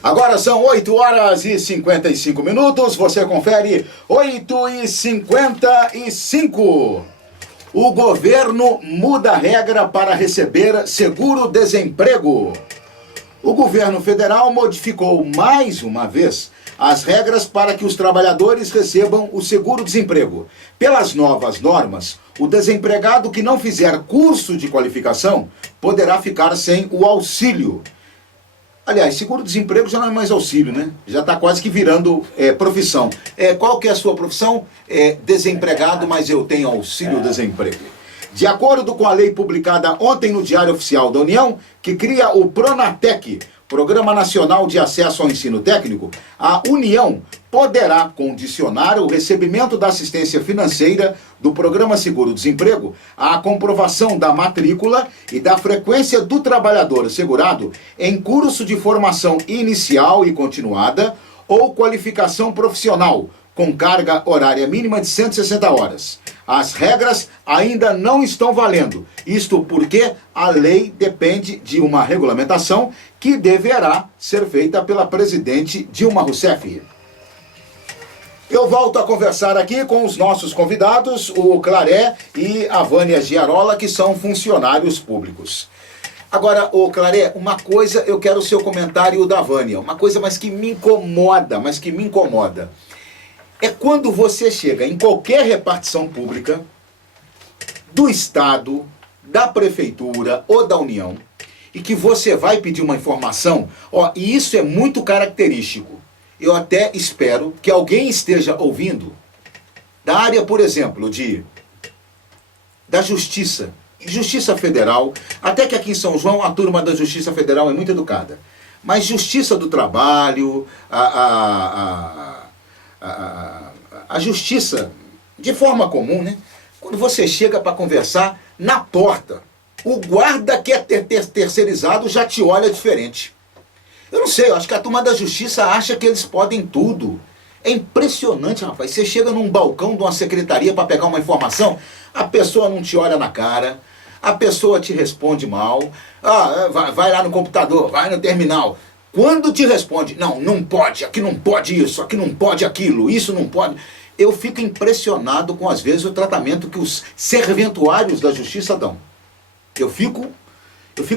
Agora são 8 horas e 55 minutos, você confere 8h55. O governo muda a regra para receber seguro-desemprego. O governo federal modificou mais uma vez as regras para que os trabalhadores recebam o seguro-desemprego. Pelas novas normas, o desempregado que não fizer curso de qualificação poderá ficar sem o auxílio. Aliás, seguro-desemprego já não é mais auxílio, né? Já está quase que virando profissão. Qual que é a sua profissão? Desempregado, mas eu tenho auxílio-desemprego. De acordo com a lei publicada ontem no Diário Oficial da União, que cria o Pronatec, Programa Nacional de Acesso ao Ensino Técnico, a União poderá condicionar o recebimento da assistência financeira do Programa Seguro-Desemprego à comprovação da matrícula e da frequência do trabalhador segurado em curso de formação inicial e continuada ou qualificação profissional, com carga horária mínima de 160 horas. As regras ainda não estão valendo, isto porque a lei depende de uma regulamentação que deverá ser feita pela presidente Dilma Rousseff. Eu volto a conversar aqui com os nossos convidados, o Claré e a Vânia Giarola, que são funcionários públicos. Agora, o Claré, uma coisa, eu quero o seu comentário da Vânia, uma coisa que me incomoda, é quando você chega em qualquer repartição pública, do Estado, da Prefeitura ou da União, e que você vai pedir uma informação, e isso é muito característico. Eu até espero que alguém esteja ouvindo da área, por exemplo, da Justiça Federal, até que aqui em São João a turma da Justiça Federal é muito educada, mas Justiça do Trabalho, a justiça, de forma comum, né? Quando você chega para conversar, na porta, o guarda que é terceirizado já te olha diferente. Eu não sei, eu acho que a turma da justiça acha que eles podem tudo. É impressionante, rapaz. Você chega num balcão de uma secretaria para pegar uma informação, a pessoa não te olha na cara, a pessoa te responde mal, vai lá no computador, vai no terminal. Quando te responde, não pode, aqui não pode isso, aqui não pode aquilo, isso não pode. Eu fico impressionado com, às vezes, o tratamento que os serventuários da justiça dão. Eu fico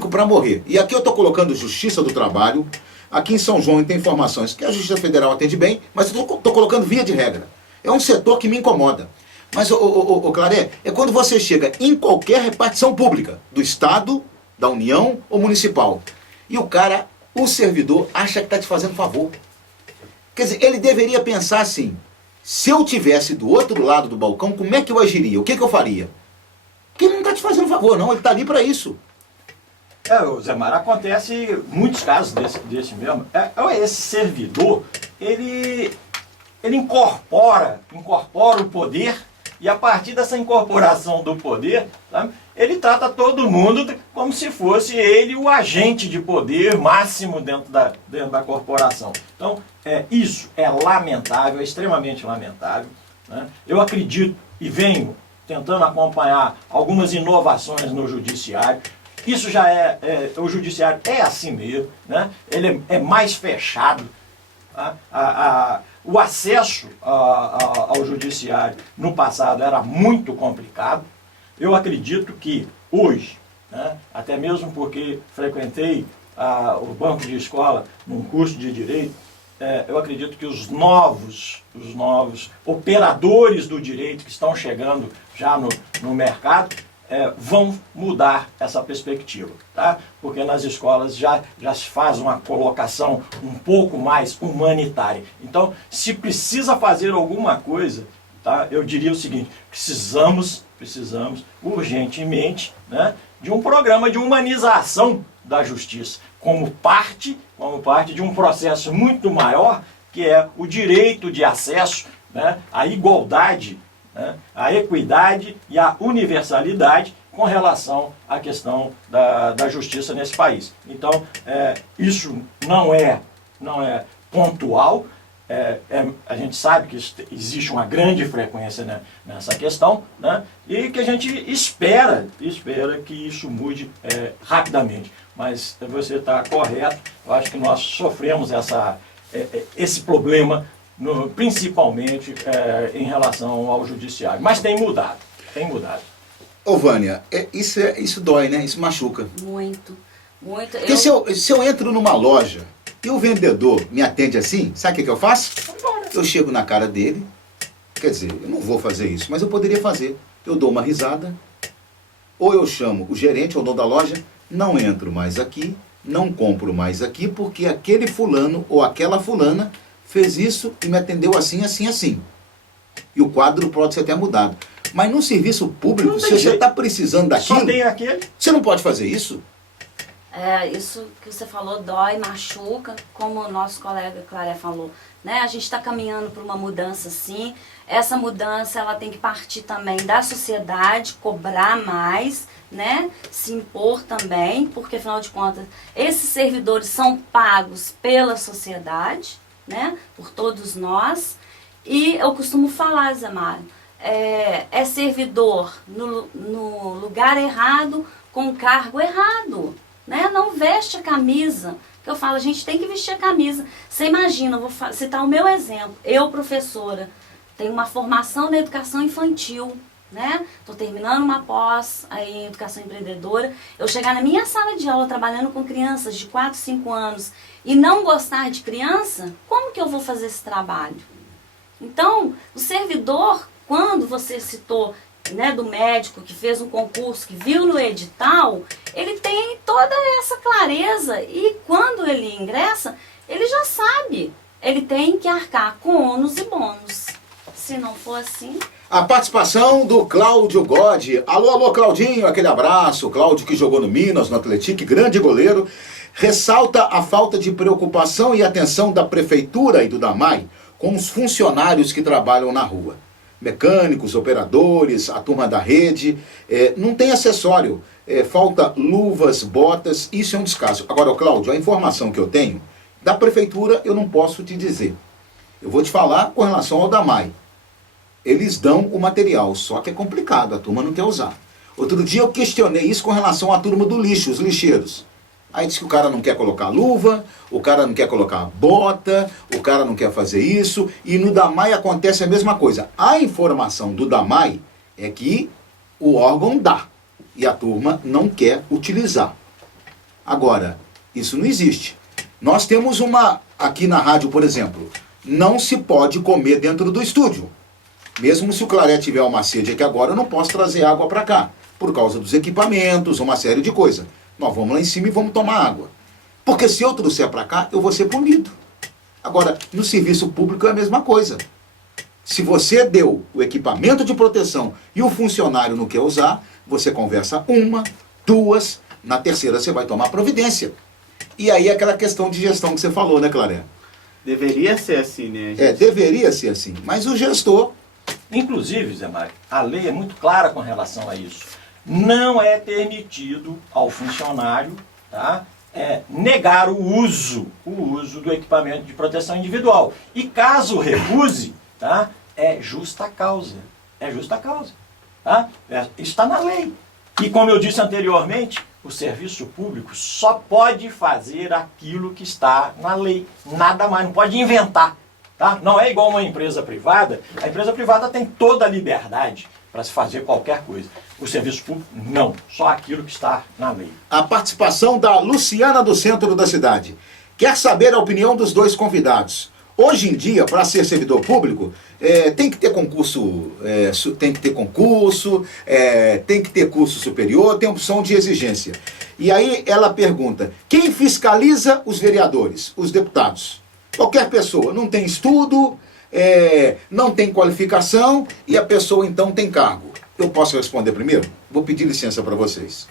para morrer. E aqui eu estou colocando Justiça do Trabalho. Aqui em São João tem informações que a Justiça Federal atende bem, mas eu estou colocando via de regra. É um setor que me incomoda. Mas, Claré, é quando você chega em qualquer repartição pública, do Estado, da União ou municipal, e o servidor acha que está te fazendo favor. Quer dizer, ele deveria pensar assim, se eu tivesse do outro lado do balcão, como é que eu agiria? O que eu faria? Porque ele não está te fazendo favor, não. Ele está ali para isso. Zé Mário, acontece muitos casos desse mesmo. Esse servidor, ele incorpora o poder, e a partir dessa incorporação do poder, sabe, ele trata todo mundo como se fosse ele o agente de poder máximo dentro da corporação. Então, isso é lamentável, é extremamente lamentável, né? Eu acredito e venho tentando acompanhar algumas inovações no judiciário. Isso já o judiciário é assim mesmo, né? Ele é mais fechado. Tá? O acesso ao judiciário no passado era muito complicado. Eu acredito que hoje, né, até mesmo porque frequentei o banco de escola num curso de Direito, eu acredito que os novos operadores do direito que estão chegando já no mercado vão mudar essa perspectiva, tá? Porque nas escolas já se faz uma colocação um pouco mais humanitária. Então, se precisa fazer alguma coisa, tá? Eu diria o seguinte: precisamos urgentemente, né, de um programa de humanização da justiça, como parte de um processo muito maior, que é o direito de acesso, né, à igualdade, né, a equidade e a universalidade com relação à questão da justiça nesse país. Então, isso não é pontual, a gente sabe que existe uma grande frequência, né, nessa questão, né, e que a gente espera que isso mude rapidamente. Mas você está correto, eu acho que nós sofremos esse problema, principalmente em relação ao judiciário. Mas tem mudado, tem mudado. Ô Vânia, isso dói, né? Isso machuca. Muito, muito. Porque se eu entro numa loja e o vendedor me atende assim, sabe o que eu faço? Eu chego na cara dele, quer dizer, eu não vou fazer isso, mas eu poderia fazer. Eu dou uma risada, ou eu chamo o gerente ou o dono da loja, não entro mais aqui, não compro mais aqui, porque aquele fulano ou aquela fulana fez isso e me atendeu assim, assim, assim. E o quadro pode ser até mudado. Mas no serviço público, se você está precisando daquilo, só tem aquele. Você não pode fazer isso? Isso que você falou dói, machuca, como o nosso colega Claré falou, né? A gente está caminhando para uma mudança, sim. Essa mudança ela tem que partir também da sociedade, cobrar mais, né? Se impor também, porque afinal de contas esses servidores são pagos pela sociedade, né? Por todos nós. E eu costumo falar, Zé Mário, é servidor no lugar errado, com cargo errado, né? Não veste a camisa. Que eu falo, a gente tem que vestir a camisa. Você imagina, eu vou citar o meu exemplo. Eu, professora, tenho uma formação na educação infantil, né? Estou terminando uma pós aí em educação empreendedora. Eu chegar na minha sala de aula trabalhando com crianças de 4, 5 anos e não gostar de criança, como que eu vou fazer esse trabalho? Então, o servidor, quando você citou, né, do médico que fez um concurso, que viu no edital, ele tem toda essa clareza e quando ele ingressa, ele já sabe, ele tem que arcar com ônus e bônus. Se não for assim... A participação do Cláudio Gode. Alô, Claudinho, aquele abraço. Cláudio que jogou no Minas, no Atlético, grande goleiro. Ressalta a falta de preocupação e atenção da Prefeitura e do DAMAI com os funcionários que trabalham na rua. Mecânicos, operadores, a turma da rede, não tem acessório, falta luvas, botas, isso é um descaso. Agora, Cláudio, a informação que eu tenho, da prefeitura eu não posso te dizer. Eu vou te falar com relação ao DAMAI. Eles dão o material, só que é complicado, a turma não quer usar. Outro dia eu questionei isso com relação à turma do lixo, os lixeiros. Aí disse que o cara não quer colocar luva, o cara não quer colocar bota, o cara não quer fazer isso. E no DAMAI acontece a mesma coisa. A informação do DAMAI é que o órgão dá e a turma não quer utilizar. Agora, isso não existe. Nós temos aqui na rádio, por exemplo, não se pode comer dentro do estúdio. Mesmo se o Claré tiver uma sede aqui agora, eu não posso trazer água para cá, por causa dos equipamentos, uma série de coisas. Nós vamos lá em cima e vamos tomar água. Porque se eu trouxer para cá, eu vou ser punido. Agora, no serviço público é a mesma coisa. Se você deu o equipamento de proteção e o funcionário não quer usar, você conversa 1, 2, na terceira você vai tomar providência. E aí é aquela questão de gestão que você falou, né, Claré? Deveria ser assim, né, gente? Deveria ser assim. Mas o gestor... Inclusive, Zé Mário, a lei é muito clara com relação a isso. Não é permitido ao funcionário, tá, negar o uso do equipamento de proteção individual. E caso recuse, tá, é justa causa. É justa causa. Tá? Isso está na lei. E como eu disse anteriormente, o serviço público só pode fazer aquilo que está na lei. Nada mais, não pode inventar. Tá? Não é igual uma empresa privada. A empresa privada tem toda a liberdade para se fazer qualquer coisa. O serviço público, não. Só aquilo que está na lei. A participação da Luciana do centro da cidade. Quer saber a opinião dos dois convidados. Hoje em dia, para ser servidor público, tem que ter concurso, tem que ter curso superior, tem opção de exigência. E aí ela pergunta, quem fiscaliza os vereadores, os deputados? Qualquer pessoa, não tem estudo, não tem qualificação e a pessoa então tem cargo. Eu posso responder primeiro? Vou pedir licença para vocês.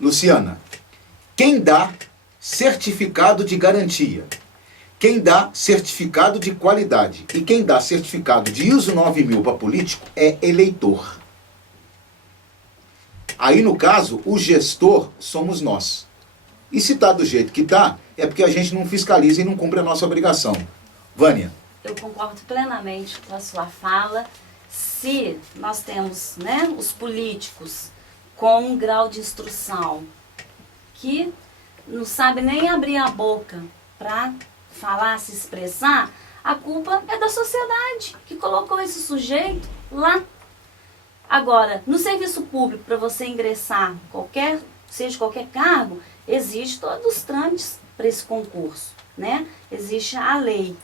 Luciana, quem dá certificado de garantia, quem dá certificado de qualidade e quem dá certificado de ISO 9000 para político é eleitor. Aí, no caso, o gestor somos nós. E se está do jeito que está, é porque a gente não fiscaliza e não cumpre a nossa obrigação. Vânia. eu concordo plenamente com a sua fala. Se nós temos, né, os políticos com um grau de instrução que não sabe nem abrir a boca para falar, se expressar, a culpa é da sociedade que colocou esse sujeito lá. Agora, no serviço público, para você ingressar, seja qualquer cargo, existe todos os trâmites para esse concurso, né? Existe a lei,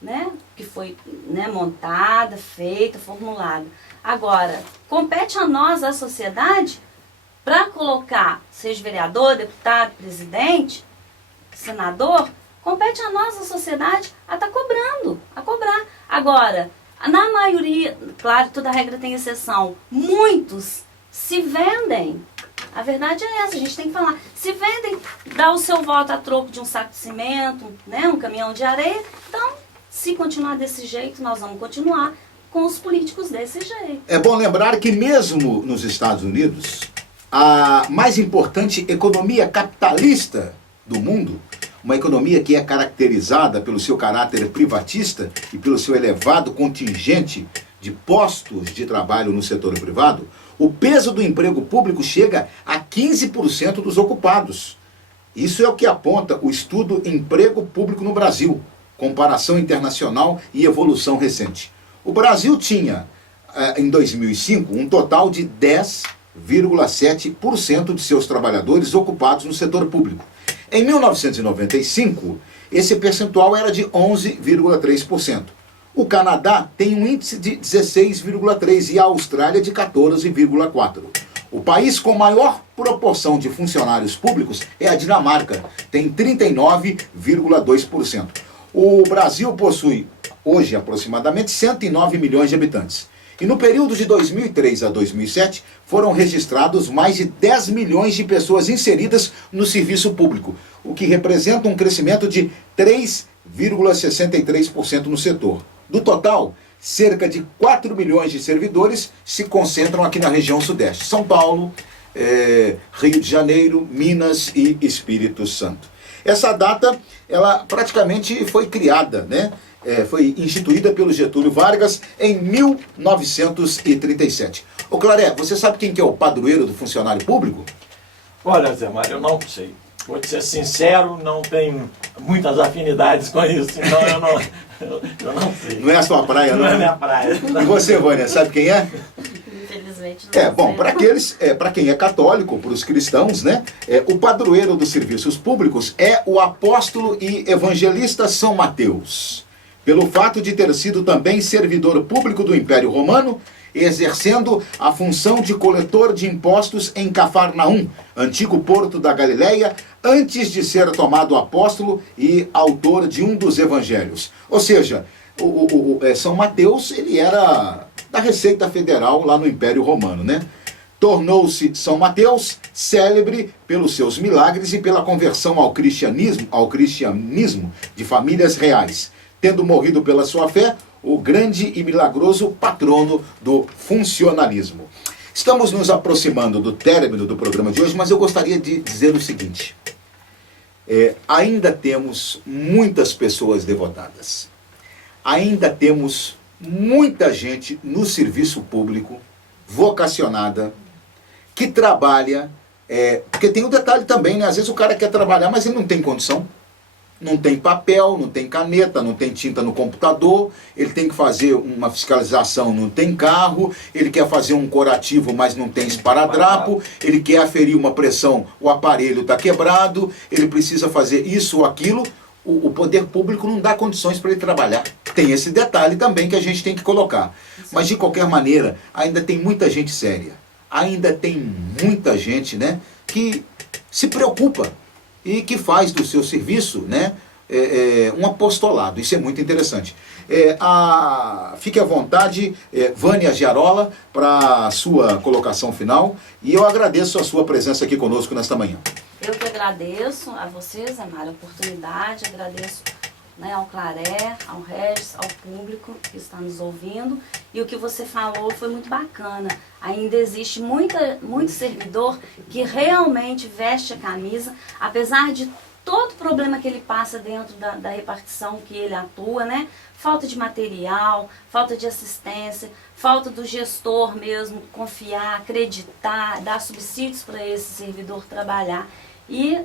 né? Que foi, né, montada, feita, formulada. Agora, compete a nós, a sociedade, para colocar, seja vereador, deputado, presidente, senador, compete a nós, a sociedade, a estar cobrando, a cobrar. Agora, na maioria, claro, toda regra tem exceção, muitos se vendem. A verdade é essa, a gente tem que falar. Se vendem, dá o seu voto a troco de um saco de cimento, né, um caminhão de areia. Então, se continuar desse jeito, nós vamos continuar com os políticos desse jeito. É bom lembrar que mesmo nos Estados Unidos, a mais importante economia capitalista do mundo, uma economia que é caracterizada pelo seu caráter privatista e pelo seu elevado contingente de postos de trabalho no setor privado, o peso do emprego público chega a 15% dos ocupados. Isso é o que aponta o estudo Emprego Público no Brasil, comparação internacional e evolução recente. O Brasil tinha, em 2005, um total de 10,7% de seus trabalhadores ocupados no setor público. Em 1995, esse percentual era de 11,3%. O Canadá tem um índice de 16,3% e a Austrália de 14,4%. O país com maior proporção de funcionários públicos é a Dinamarca, tem 39,2%. O Brasil possui, hoje, aproximadamente 109 milhões de habitantes. E no período de 2003 a 2007, foram registrados mais de 10 milhões de pessoas inseridas no serviço público, o que representa um crescimento de 3,63% no setor. Do total, cerca de 4 milhões de servidores se concentram aqui na região sudeste. São Paulo, Rio de Janeiro, Minas e Espírito Santo. Essa data, ela praticamente foi criada, né? Foi instituída pelo Getúlio Vargas em 1937. Ô Claré, você sabe quem que é o padroeiro do funcionário público? Olha, Zé Mário, eu não sei. Vou te ser sincero, não tenho muitas afinidades com isso, então eu não sei. Não é a sua praia, não? Não é a minha praia. E você, Vânia, sabe quem é? Infelizmente não. Bom, para quem é católico, para os cristãos, né? O padroeiro dos serviços públicos é o apóstolo e evangelista São Mateus. Pelo fato de ter sido também servidor público do Império Romano, exercendo a função de coletor de impostos em Cafarnaum, antigo porto da Galileia, antes de ser tomado apóstolo e autor de um dos evangelhos. Ou seja, São Mateus, ele era da Receita Federal lá no Império Romano, né? Tornou-se São Mateus célebre pelos seus milagres e pela conversão ao cristianismo de famílias reais, tendo morrido pela sua fé, o grande e milagroso patrono do funcionalismo. Estamos nos aproximando do término do programa de hoje, mas eu gostaria de dizer o seguinte. Ainda temos muitas pessoas devotadas. Ainda temos muita gente no serviço público, vocacionada, que trabalha. Porque tem um detalhe também, né? Às vezes o cara quer trabalhar, mas ele não tem condição. Não tem papel, não tem caneta, não tem tinta no computador, ele tem que fazer uma fiscalização, não tem carro, ele quer fazer um curativo, mas não tem esparadrapo, ele quer aferir uma pressão, o aparelho está quebrado, ele precisa fazer isso ou aquilo, o poder público não dá condições para ele trabalhar. Tem esse detalhe também que a gente tem que colocar. Mas de qualquer maneira, ainda tem muita gente séria, ainda tem muita gente, né, que se preocupa e que faz do seu serviço, né, um apostolado. Isso é muito interessante. Fique à vontade, Vânia Giarola, para a sua colocação final, e eu agradeço a sua presença aqui conosco nesta manhã. Eu que agradeço a vocês, Amara, a oportunidade, agradeço, né, ao Claré, ao Regis, ao público que está nos ouvindo. E o que você falou foi muito bacana. Ainda existe muito servidor que realmente veste a camisa, apesar de todo problema que ele passa dentro da repartição que ele atua, né? Falta de material, falta de assistência, falta do gestor mesmo confiar, acreditar, dar subsídios para esse servidor trabalhar. E,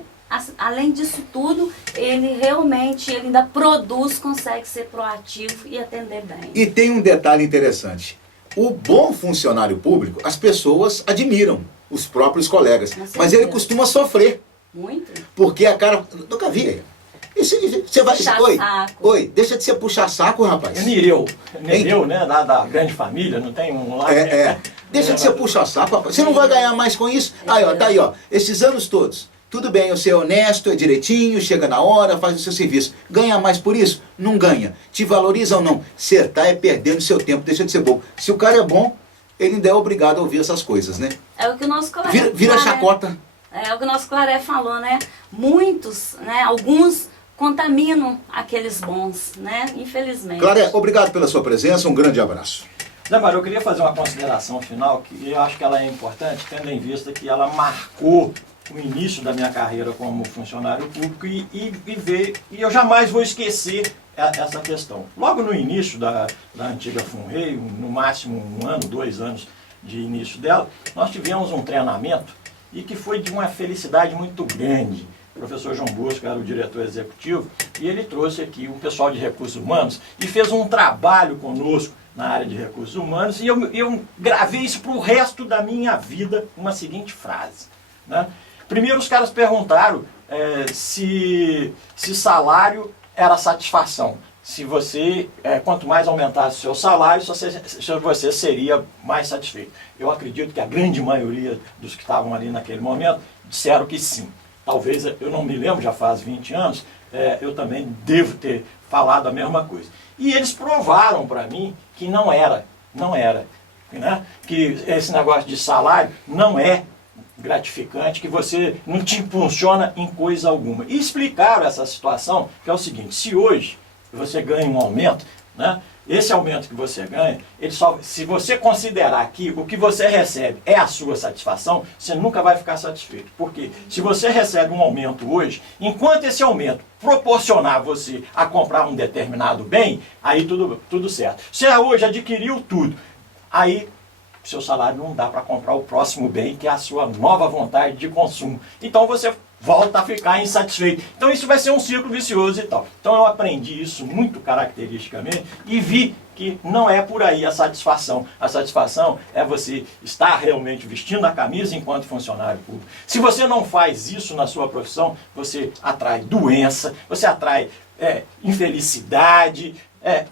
além disso tudo, ele realmente ainda produz, consegue ser proativo e atender bem. E tem um detalhe interessante. O bom funcionário público, as pessoas admiram, os próprios colegas, mas ele costuma sofrer. Muito. Porque a cara... Nunca vi. Você vai... Puxar Oi, saco. oi, deixa de ser puxar saco, rapaz. Nereu, né, da grande família, não tem um lá... Deixa de ser puxar saco, rapaz. Você não vai ganhar mais com isso. Aí, ó, tá aí, ó. Esses anos todos. Tudo bem, você é honesto, é direitinho, chega na hora, faz o seu serviço. Ganha mais por isso? Não ganha. Te valoriza ou não? Você tá perdendo seu tempo, deixa de ser bom. Se o cara é bom, ele ainda é obrigado a ouvir essas coisas, né? É o que o nosso colega... Vira chacota. É o que o nosso Claré falou, né? Muitos, né? Alguns contaminam aqueles bons, né? Infelizmente. Claré, obrigado pela sua presença, um grande abraço. Zé Mário, eu queria fazer uma consideração final, que eu acho que ela é importante, tendo em vista que ela marcou o início da minha carreira como funcionário público e eu jamais vou esquecer essa questão. Logo no início da antiga FUNREI, no máximo 1 ano, 2 anos de início dela, nós tivemos um treinamento e que foi de uma felicidade muito grande. O professor João Bosco era o diretor executivo e ele trouxe aqui um pessoal de recursos humanos e fez um trabalho conosco na área de recursos humanos e eu gravei isso para o resto da minha vida, uma seguinte frase, né? Primeiro os caras perguntaram se salário era satisfação. Se você, quanto mais aumentasse o seu salário, você seria mais satisfeito. Eu acredito que a grande maioria dos que estavam ali naquele momento disseram que sim. Talvez, eu não me lembro, já faz 20 anos, eu também devo ter falado a mesma coisa. E eles provaram para mim que não era, né? Que esse negócio de salário não é gratificante, que você não te impulsiona em coisa alguma. E explicaram essa situação, que é o seguinte: se hoje você ganha um aumento, né, esse aumento que você ganha, se você considerar que o que você recebe é a sua satisfação, você nunca vai ficar satisfeito. Porque se você recebe um aumento hoje, enquanto esse aumento proporcionar você a comprar um determinado bem, aí tudo certo. Você hoje adquiriu tudo, aí seu salário não dá para comprar o próximo bem, que é a sua nova vontade de consumo. Então você volta a ficar insatisfeito. Então isso vai ser um círculo vicioso e tal. Então eu aprendi isso muito caracteristicamente e vi que não é por aí a satisfação. A satisfação é você estar realmente vestindo a camisa enquanto funcionário público. Se você não faz isso na sua profissão, você atrai doença, você atrai infelicidade,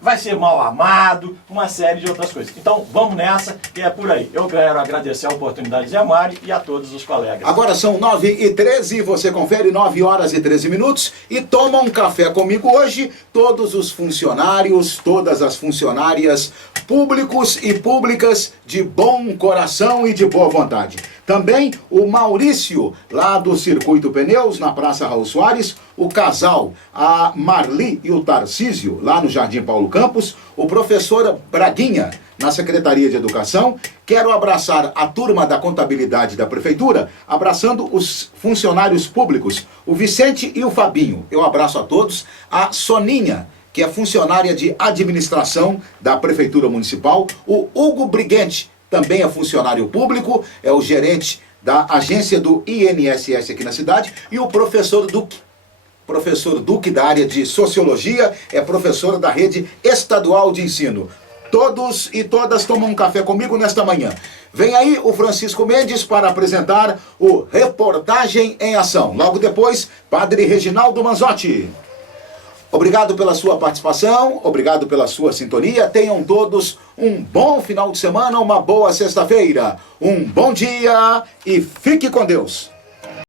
vai ser mal amado, uma série de outras coisas. Então, vamos nessa, que é por aí. Eu quero agradecer a oportunidade de Zé Mário e a todos os colegas. Agora são 9h13, você confere 9 horas e 13 minutos e toma um café comigo hoje, todos os funcionários, todas as funcionárias, públicos e públicas de bom coração e de boa vontade. Também o Maurício, lá do Circuito Pneus, na Praça Raul Soares, o casal, a Marli e o Tarcísio, lá no Jardim Paulo Campos, o professor Braguinha, na Secretaria de Educação. Quero abraçar a turma da contabilidade da Prefeitura, abraçando os funcionários públicos, o Vicente e o Fabinho. Eu abraço a todos. A Soninha, que é funcionária de administração da Prefeitura Municipal, o Hugo Briguente, também é funcionário público, é o gerente da agência do INSS aqui na cidade, e o professor Duque. Professor Duque, da área de Sociologia, é professor da rede estadual de ensino. Todos e todas tomam um café comigo nesta manhã. Vem aí o Francisco Mendes para apresentar o Reportagem em Ação. Logo depois, Padre Reginaldo Manzotti. Obrigado pela sua participação, obrigado pela sua sintonia. Tenham todos um bom final de semana, uma boa sexta-feira. Um bom dia e fique com Deus.